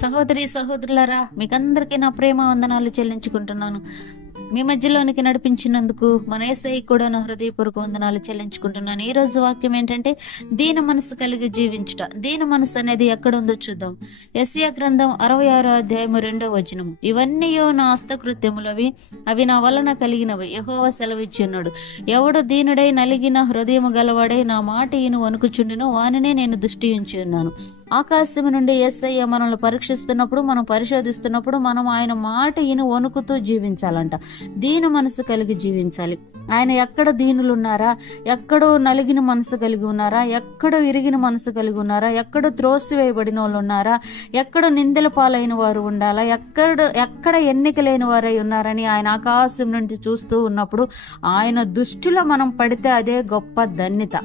సహోదరి సహోదరులరా మీకందరికీ నా ప్రేమ వందనాలు చెల్లించుకుంటున్నాను. మీ మధ్యలోనికి నడిపించినందుకు మన ఏసై కూడా నా హృదయపూర్వక వందనాలు చెల్లించుకుంటున్నాను. ఈ రోజు వాక్యం ఏంటంటే దీన మనసు కలిగి జీవించుట. దీన మనసు అనేది ఎక్కడ ఉందో చూద్దాం. ఎస్యా గ్రంథం అరవై ఆరో అధ్యాయము రెండో వచనము. ఇవన్నీయో నా హస్తకృత్యములవి అవి నా వలన కలిగినవి. యహోవ సెలవిచ్చున్నాడు. ఎవడు దీనుడై నలిగిన హృదయము గలవాడై నా మాట ఈయన వణుకుచుండినో వానినే నేను దృష్టి ఉంచి ఉన్నాను ఆకాశం నుండి ఎస్ఐ మనల్ని పరీక్షిస్తున్నప్పుడు మనం పరిశోధిస్తున్నప్పుడు మనం ఆయన మాట ఈయన వణుకుతూ జీవించాలంట. దీని మనసు కలిగి జీవించాలి. ఆయన ఎక్కడ దీనులు ఉన్నారా ఎక్కడో నలిగిన మనసు కలిగి ఉన్నారా? ఎక్కడో విరిగిన మనసు కలిగి ఉన్నారా? ఎక్కడో త్రోసివేయబడిన వాళ్ళు ఉన్నారా ఎక్కడ నిందల పాలైన వారు ఉండాలా? ఎక్కడ ఎక్కడ ఎన్నిక లేని వారై ఉన్నారని ఆయన ఆకాశం నుండి చూస్తూ ఉన్నప్పుడు ఆయన దృష్టిలో మనం పడితే అదే గొప్ప ధన్యత.